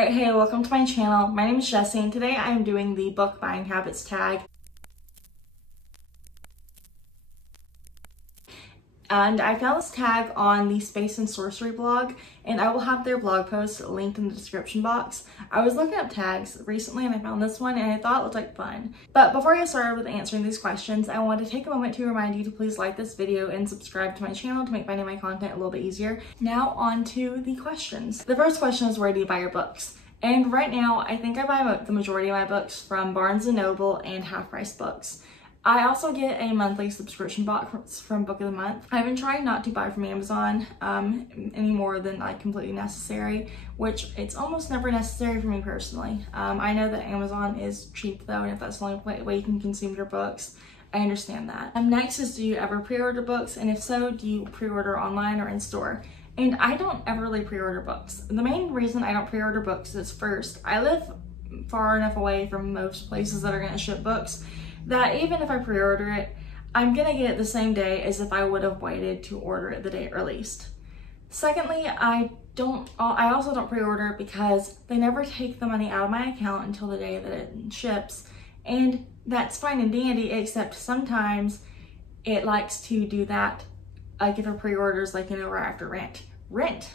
Alright, hey, welcome to my channel. My name is Jessie and today I am doing the book buying habits tag. And I found this tag on the Space and Sorcery blog, and I will have their blog post linked in the description box. I was looking up tags recently and I found this one and I thought it looked like fun. But before I get started with answering these questions, I want to take a moment to remind you to please like this video and subscribe to my channel to make finding my content a little bit easier. Now on to the questions. The first question is, where do you buy your books? And right now, I think I buy the majority of my books from Barnes & Noble and Half Price Books. I also get a monthly subscription box from Book of the Month. I've been trying not to buy from Amazon any more than like completely necessary, which it's almost never necessary for me personally. I know that Amazon is cheap though, and if that's the only way you can consume your books, I understand that. Next is, do you ever pre-order books? And if so, do you pre-order online or in store? And I don't ever really pre-order books. The main reason I don't pre-order books is, first, I live far enough away from most places that are going to ship books that even if I pre-order it, I'm gonna get it the same day as if I would have waited to order it the day it released. Secondly, I also don't pre-order it because they never take the money out of my account until the day that it ships, and that's fine and dandy, except sometimes it likes to do that, like if a pre-orders like, right after rent. Rent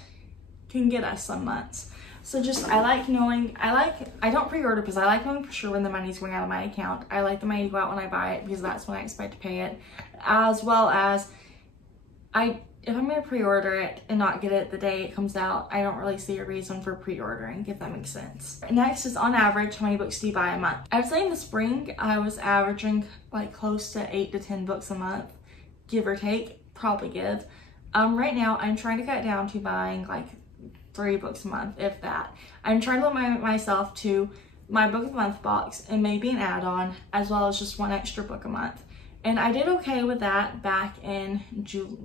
can get us some months. So just, I don't pre-order because I like knowing for sure when the money's going out of my account. I like the money to go out when I buy it because that's when I expect to pay it. As well as, if I'm gonna pre-order it and not get it the day it comes out, I don't really see a reason for pre-ordering, if that makes sense. Next is, on average, how many books do you buy a month? I'd say in the spring, I was averaging like close to 8 to 10 books a month, give or take, probably give. Right now, I'm trying to cut down to buying like 3 books a month, if that. I'm trying to limit myself to my Book of the Month box and maybe an add-on, as well as just 1 extra book a month. And I did okay with that back in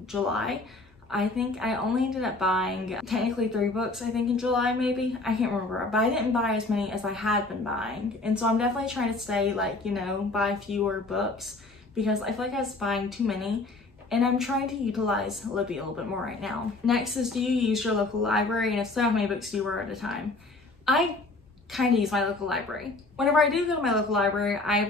July. I think I only ended up buying technically 3 books, I think in July maybe. I can't remember, but I didn't buy as many as I had been buying. And so I'm definitely trying to stay like, buy fewer books because I feel like I was buying too many. And I'm trying to utilize Libby a little bit more right now. Next is, do you use your local library? And if so, how many books do you order at a time? I kind of use my local library. Whenever I do go to my local library, I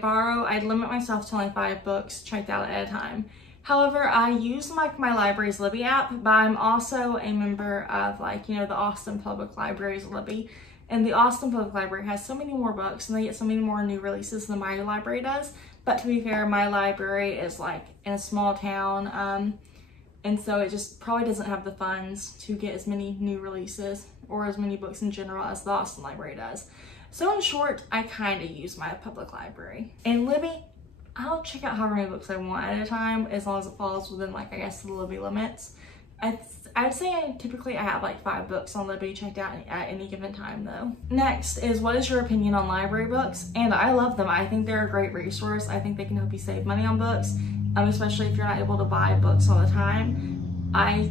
limit myself to only 5 books checked out at a time. However, I use my library's Libby app, but I'm also a member of the Austin Public Library's Libby. And the Austin Public Library has so many more books and they get so many more new releases than my library does. But to be fair, my library is like in a small town, and so it just probably doesn't have the funds to get as many new releases or as many books in general as the Austin Library does. So in short, I kind of use my public library. And Libby, I'll check out however many books I want at a time, as long as it falls within the Libby limits. I'd say typically I have like 5 books on Libby checked out at any given time though. Next is, what is your opinion on library books? And I love them. I think they're a great resource. I think they can help you save money on books, especially if you're not able to buy books all the time. I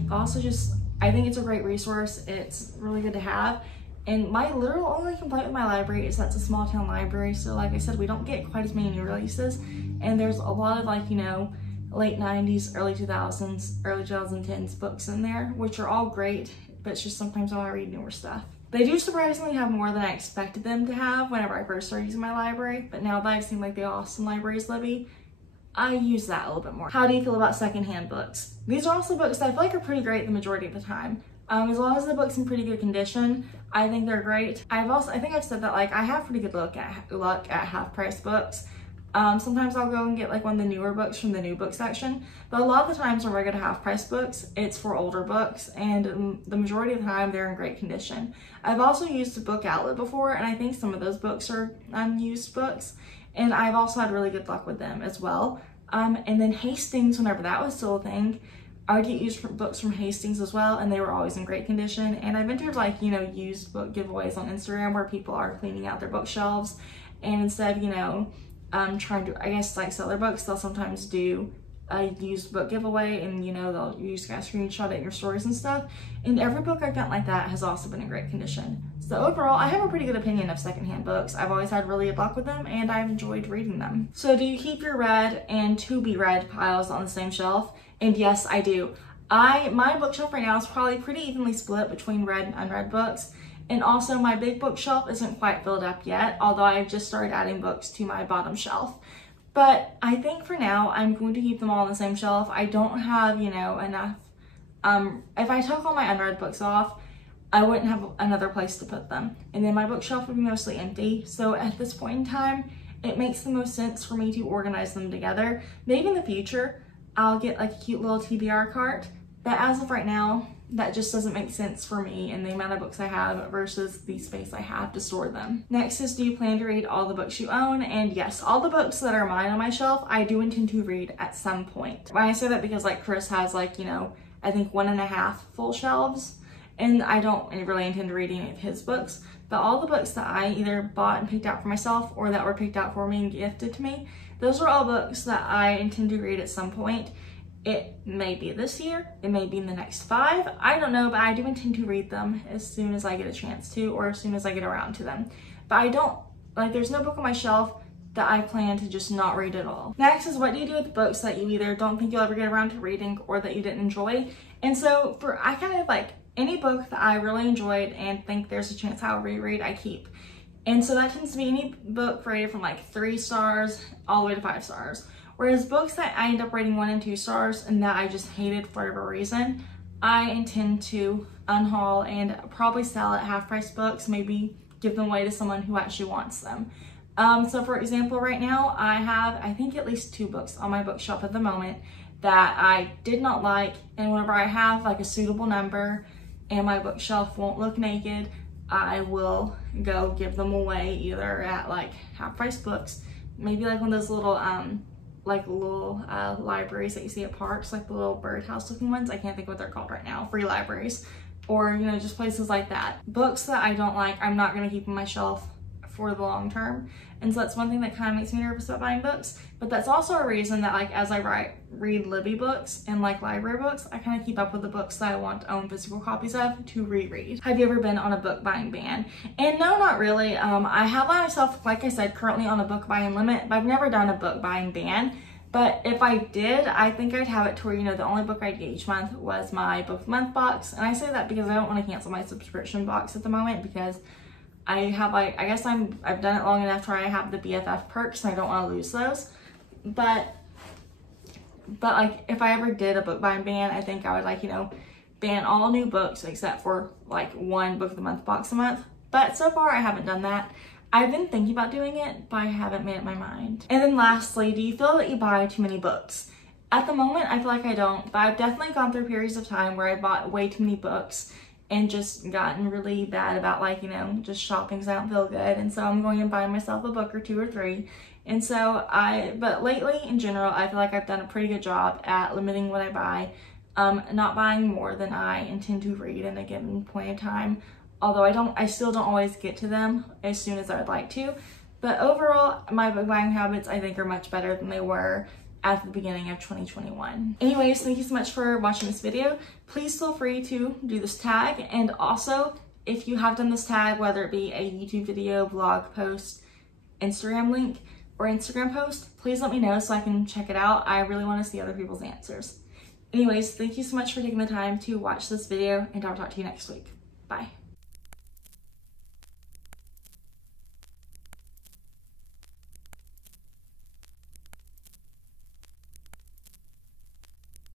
think it's a great resource. It's really good to have. And my literal only complaint with my library is that's a small town library. So like I said, we don't get quite as many new releases. And there's a lot of late 90s, early 2000s, early 2010s books in there, which are all great, but it's just sometimes I want to read newer stuff. They do surprisingly have more than I expected them to have whenever I first started using my library, but now that I've seen the Austin Library's Libby, I use that a little bit more. How do you feel about secondhand books? These are also books that I feel like are pretty great the majority of the time. As long as the book's in pretty good condition, I think they're great. I think I've said that I have pretty good luck at Half Price Books. Sometimes I'll go and get one of the newer books from the new book section, but a lot of the times when I go to Half Price Books, it's for older books, and the majority of the time they're in great condition. I've also used a book outlet before, and I think some of those books are unused books, and I've also had really good luck with them as well. And then Hastings, whenever that was still a thing, I would get used books from Hastings as well, and they were always in great condition. And I've entered used book giveaways on Instagram where people are cleaning out their bookshelves, and instead of trying to, sell their books, they'll sometimes do a used book giveaway, and they'll use screenshot it in your stories and stuff. And every book I've gotten like that has also been in great condition. So overall, I have a pretty good opinion of secondhand books. I've always had really good luck with them, and I've enjoyed reading them. So do you keep your read and to be read piles on the same shelf? And yes, I do. My bookshelf right now is probably pretty evenly split between read and unread books. And also my big bookshelf isn't quite filled up yet, although I've just started adding books to my bottom shelf. But I think for now, I'm going to keep them all on the same shelf. I don't have, you know, enough. If I took all my unread books off, I wouldn't have another place to put them. And then my bookshelf would be mostly empty. So at this point in time, it makes the most sense for me to organize them together. Maybe in the future, I'll get like a cute little TBR cart. But as of right now, that just doesn't make sense for me and the amount of books I have versus the space I have to store them. Next is, do you plan to read all the books you own? And yes, all the books that are mine on my shelf, I do intend to read at some point. When I say that, because like Chris has like, you know, I think 1.5 full shelves, and I don't really intend to read any of his books, but all the books that I either bought and picked out for myself or that were picked out for me and gifted to me, those are all books that I intend to read at some point. It may be this year, it may be in the next 5, I don't know, but I do intend to read them as soon as I get a chance to, or as soon as I get around to them. But I don't, like, there's no book on my shelf that I plan to just not read at all. Next is, what do you do with books that you either don't think you'll ever get around to reading or that you didn't enjoy? And so I kind of like, any book that I really enjoyed and think there's a chance I'll reread, I keep. And so that tends to be any book rated from like 3 stars all the way to 5 stars. Whereas books that I end up rating 1 and 2 stars and that I just hated for whatever reason, I intend to unhaul and probably sell at half-price books, maybe give them away to someone who actually wants them. So for example, right now I have, I think, at least 2 books on my bookshelf at the moment that I did not like, and whenever I have like a suitable number and my bookshelf won't look naked, I will go give them away either at like half-price books, maybe like one of those little libraries that you see at parks, like the little birdhouse looking ones. I can't think what they're called right now, free libraries, or, you know, just places like that. Books that I don't like, I'm not going to keep on my shelf for the long term. And so that's one thing that kind of makes me nervous about buying books. But that's also a reason that, like, as I read Libby books and like library books, I kind of keep up with the books that I want to own physical copies of to reread. Have you ever been on a book buying ban? And no, not really. I have myself, like I said, currently on a book buying limit, but I've never done a book buying ban. But if I did, I think I'd have it to where, you know, the only book I'd get each month was my book of the month box. And I say that because I don't want to cancel my subscription box at the moment, because I have, like, I guess I've done it long enough where I have the BFF perks and I don't want to lose those. But like, if I ever did a book buying ban, I think I would, like, you know, ban all new books except for like 1 book of the month box a month. But so far I haven't done that. I've been thinking about doing it, but I haven't made up my mind. And then lastly, do you feel that you buy too many books? At the moment, I feel like I don't, but I've definitely gone through periods of time where I bought way too many books and just gotten really bad about, like, you know, just shopping because I don't feel good. And so I'm going and buying myself a book or 2 or 3. And so but lately in general, I feel like I've done a pretty good job at limiting what I buy, not buying more than I intend to read in a given point in time. Although I still don't always get to them as soon as I would like to. But overall, my book buying habits, I think, are much better than they were at the beginning of 2021. Anyways, thank you so much for watching this video. Please feel free to do this tag. And also, if you have done this tag, whether it be a YouTube video, blog post, Instagram link, or Instagram post, please let me know so I can check it out. I really want to see other people's answers. Anyways, thank you so much for taking the time to watch this video, and I'll talk to you next week. Bye.